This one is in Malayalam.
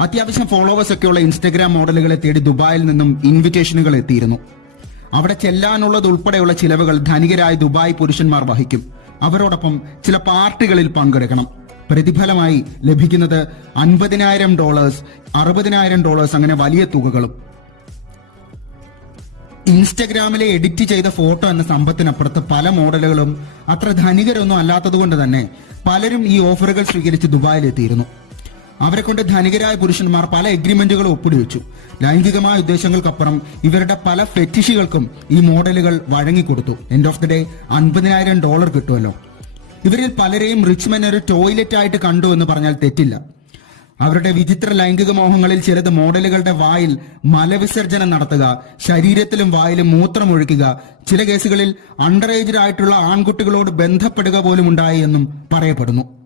അത്യാവശ്യം ഫോളോവേഴ്സ് ഒക്കെയുള്ള ഇൻസ്റ്റഗ്രാം മോഡലുകളെ തേടി ദുബായിൽ നിന്നും ഇൻവിറ്റേഷനുകൾ എത്തിയിരുന്നു. അവിടെ ചെല്ലാനുള്ളത് ഉൾപ്പെടെയുള്ള ചിലവുകൾ ധനികരായ ദുബായ് പുരുഷന്മാർ വഹിക്കും. അവരോടൊപ്പം ചില പാർട്ടികളിൽ പങ്കെടുക്കണം. പ്രതിഫലമായി ലഭിക്കുന്നത് $50,000, $60,000 അങ്ങനെ വലിയ തുകകളും. ഇൻസ്റ്റഗ്രാമിലെ എഡിറ്റ് ചെയ്ത ഫോട്ടോ എന്ന സമ്പത്തിനപ്പുറത്ത് പല മോഡലുകളും അത്ര ധനികരൊന്നും അല്ലാത്തതുകൊണ്ട് തന്നെ പലരും ഈ ഓഫറുകൾ സ്വീകരിച്ച് ദുബായിലെത്തിയിരുന്നു. അവരെ കൊണ്ട് ധനികരായ പുരുഷന്മാർ പല എഗ്രിമെന്റുകളും ഒപ്പിടിവെച്ചു. ലൈംഗികമായ ഉദ്ദേശങ്ങൾക്കപ്പുറം ഇവരുടെ പല ഫെറ്റിഷുകൾക്കും ഈ മോഡലുകൾ വഴങ്ങിക്കൊടുത്തു. എൻഡ് ഓഫ് ദി ഡേ $50,000 കിട്ടുമല്ലോ. ഇവരിൽ പലരെയും റിച്ച് മെൻ ഒരു ടോയ്ലറ്റ് ആയിട്ട് കണ്ടു എന്ന് പറഞ്ഞാൽ തെറ്റില്ല. അവരുടെ വിചിത്ര ലൈംഗിക മോഹങ്ങളിൽ ചിലത് മോഡലുകളുടെ വായിൽ മലവിസർജനം നടത്തുക, ശരീരത്തിലും വായിലും മൂത്രമൊഴിക്കുക, ചില കേസുകളിൽ അണ്ടർ ഏജ്ഡ് ആയിട്ടുള്ള ആൺകുട്ടികളോട് ബന്ധപ്പെടുക പോലും ഉണ്ടായി എന്നും പറയപ്പെടുന്നു.